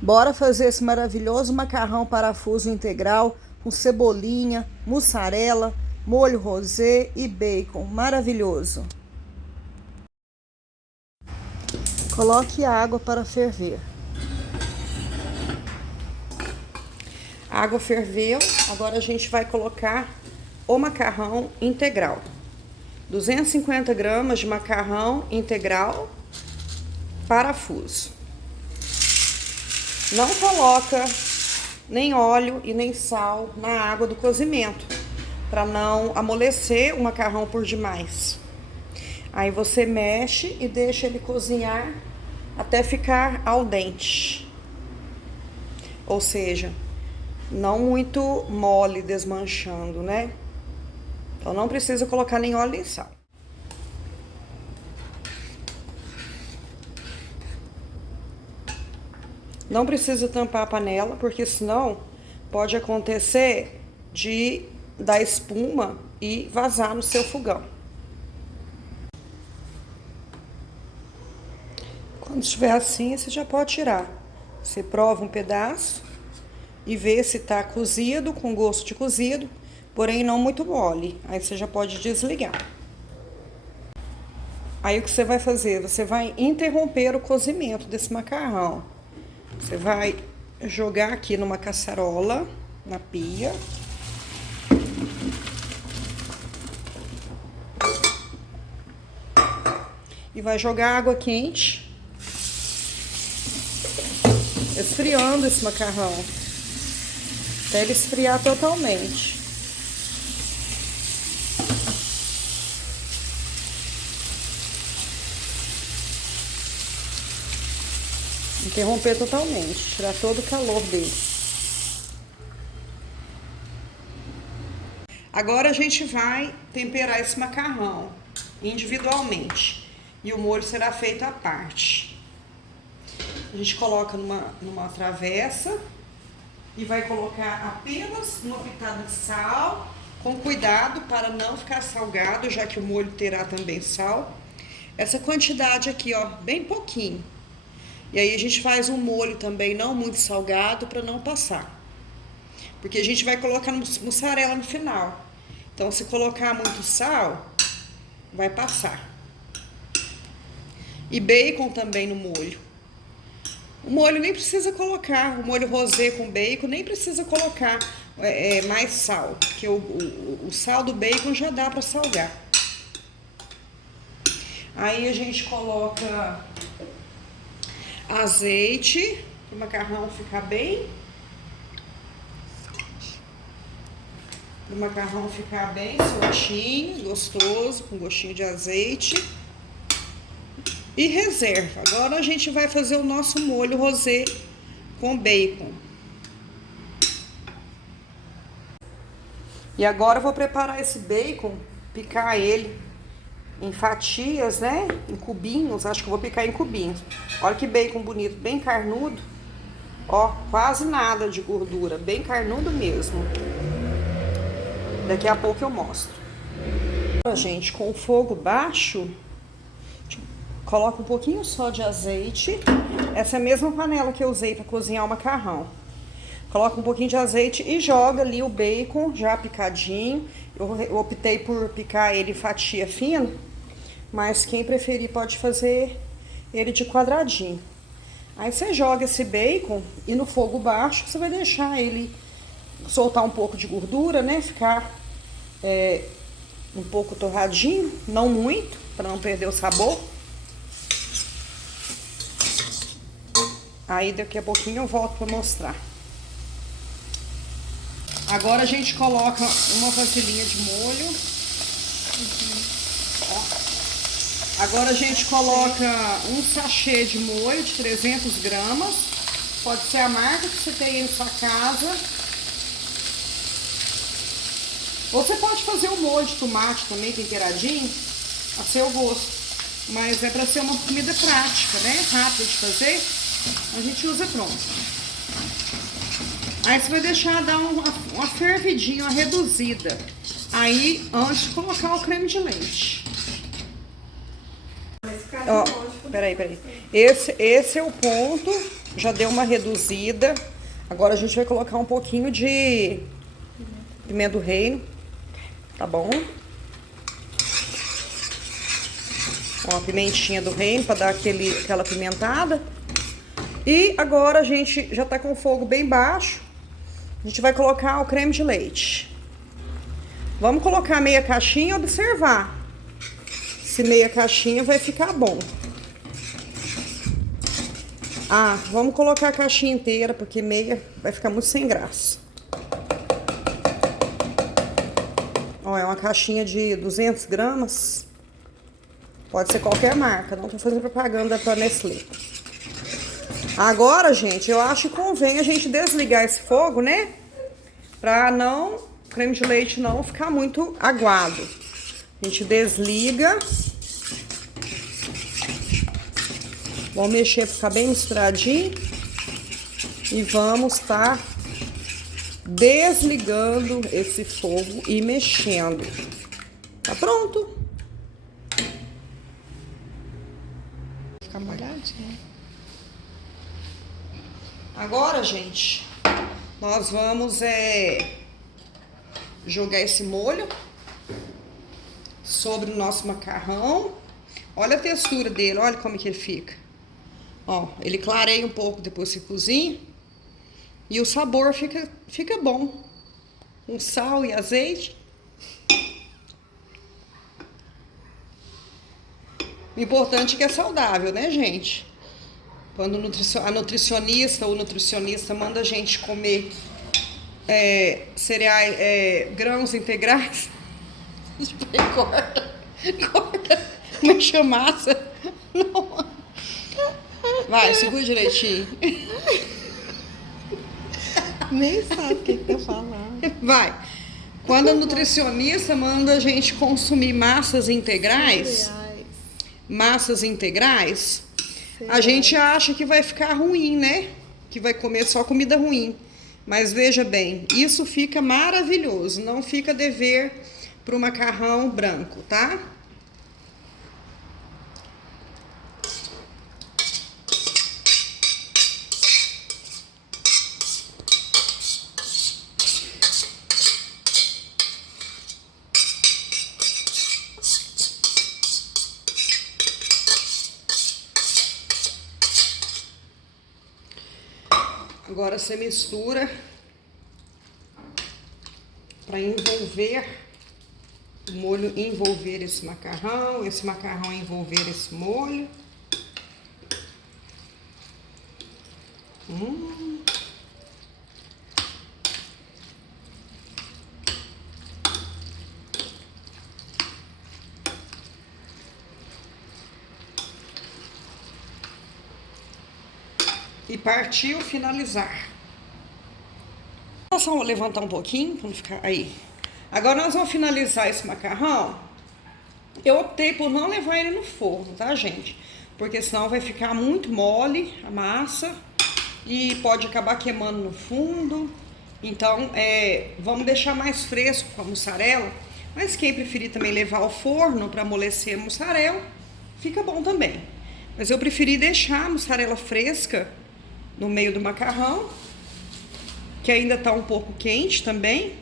Bora fazer esse maravilhoso macarrão parafuso integral com cebolinha, mussarela, molho rosé e bacon. Maravilhoso! Coloque a água para ferver. A água ferveu, agora a gente vai colocar o macarrão integral. 250 gramas de macarrão integral parafuso. Não coloca nem óleo e nem sal na água do cozimento, para não amolecer o macarrão por demais. Aí você mexe e deixa ele cozinhar até ficar al dente. Ou seja, não muito mole, desmanchando, né? Então não precisa colocar nem óleo nem sal. Não precisa tampar a panela, porque senão pode acontecer de dar espuma e vazar no seu fogão. Quando estiver assim, você já pode tirar. Você prova um pedaço e vê se tá cozido, com gosto de cozido, porém não muito mole. Aí você já pode desligar. Aí o que você vai fazer? Você vai interromper o cozimento desse macarrão. Você vai jogar aqui numa caçarola, na pia. E vai jogar água quente, esfriando esse macarrão, até ele esfriar totalmente. Interromper totalmente, tirar todo o calor dele. Agora a gente vai temperar esse macarrão individualmente e o molho será feito à parte. A gente coloca numa travessa e vai colocar apenas uma pitada de sal, com cuidado para não ficar salgado, já que o molho terá também sal. Essa quantidade aqui, ó, bem pouquinho. E aí a gente faz um molho também não muito salgado para não passar. Porque a gente vai colocar mussarela no final. Então se colocar muito sal, vai passar. E bacon também no molho. O molho nem precisa colocar, o molho rosé com bacon, nem precisa colocar mais sal. Porque o sal do bacon já dá para salgar. Aí a gente coloca azeite, para o macarrão ficar bem. Para o macarrão ficar bem soltinho, gostoso, com gostinho de azeite. E reserva. Agora a gente vai fazer o nosso molho rosé com bacon. E agora eu vou preparar esse bacon, picar ele em fatias, né? Em cubinhos, acho que eu vou picar em cubinhos. Olha que bacon bonito, bem carnudo. Ó, quase nada de gordura, bem carnudo mesmo. Daqui a pouco eu mostro. Gente, com o fogo baixo, coloca um pouquinho só de azeite. Essa é a mesma panela que eu usei para cozinhar o macarrão. Coloca um pouquinho de azeite e joga ali o bacon já picadinho. Eu optei por picar ele em fatia fina, mas quem preferir pode fazer ele de quadradinho. Aí você joga esse bacon e no fogo baixo você vai deixar ele soltar um pouco de gordura, né? Ficar um pouco torradinho, não muito, para não perder o sabor. Aí daqui a pouquinho eu volto para mostrar. Agora a gente coloca uma vasilhinha de molho. Agora a gente coloca um sachê de molho de 300 gramas. Pode ser a marca que você tem aí na sua casa. Ou você pode fazer um molho de tomate também temperadinho, a seu gosto. Mas é para ser uma comida prática, né? Rápida de fazer. A gente usa pronto. Aí você vai deixar dar uma fervidinha, uma reduzida. Aí, antes de colocar o creme de leite. Ó, peraí. Esse é o ponto já deu uma reduzida. Agora a gente vai colocar um pouquinho de pimenta do reino, tá bom? Ó, a pimentinha do reino pra dar aquela pimentada. E agora a gente já tá com o fogo bem baixo. A gente vai colocar o creme de leite. Vamos colocar meia caixinha e observar se meia caixinha vai ficar bom. Ah, vamos colocar a caixinha inteira, porque meia vai ficar muito sem graça. Ó, é uma caixinha de 200 gramas. Pode ser qualquer marca, não tô fazendo propaganda pra Nestlé. Agora, gente, eu acho que convém a gente desligar esse fogo, né? Pra não, o creme de leite não ficar muito aguado. A gente desliga. Vamos mexer para ficar bem misturadinho. E vamos estar desligando esse fogo e mexendo. Tá pronto? Fica molhadinho. Agora, gente, nós vamos jogar esse molho sobre o nosso macarrão. Olha a textura dele, olha como que ele fica. Ó, ele clareia um pouco depois que cozinha. E o sabor fica bom. Com sal e azeite. O importante é que é saudável, né, gente? Quando a nutricionista ou o nutricionista manda a gente comer cereais, grãos integrais, corta, mexe a massa. Não. Vai, segura direitinho. Nem sabe o que tá falando. Vai. Quando a nutricionista manda a gente consumir massas integrais, a gente acha que vai ficar ruim, né? Que vai comer só comida ruim. Mas veja bem, isso fica maravilhoso. Não fica a dever pro macarrão branco, tá? Agora você mistura para envolver o molho, envolver esse macarrão envolver esse molho. E partiu finalizar. Nós vamos levantar um pouquinho para não ficar aí. Agora nós vamos finalizar esse macarrão. Eu optei por não levar ele no forno, tá, gente? Porque senão vai ficar muito mole a massa e pode acabar queimando no fundo. Então, vamos deixar mais fresco com a mussarela. Mas quem preferir também levar ao forno para amolecer a mussarela, fica bom também. Mas eu preferi deixar a mussarela fresca no meio do macarrão, que ainda tá um pouco quente também.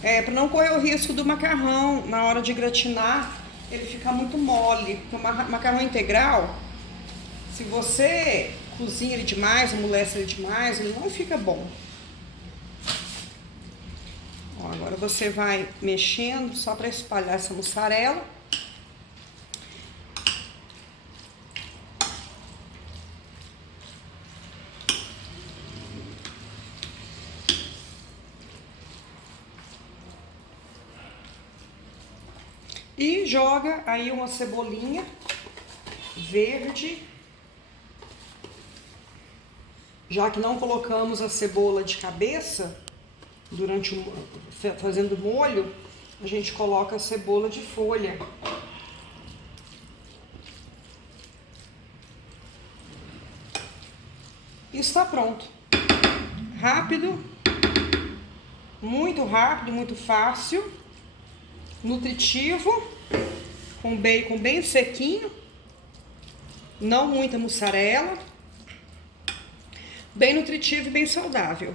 Para não correr o risco do macarrão, na hora de gratinar, ele ficar muito mole. Porque o macarrão integral, se você cozinha ele demais, amolece ele demais, ele não fica bom. Ó, agora você vai mexendo só para espalhar essa mussarela. E joga aí uma cebolinha verde. Já que não colocamos a cebola de cabeça durante fazendo molho, a gente coloca a cebola de folha. E está pronto. Rápido, muito fácil. Nutritivo, com bacon bem sequinho. não muita mussarela. Bem nutritivo e bem saudável.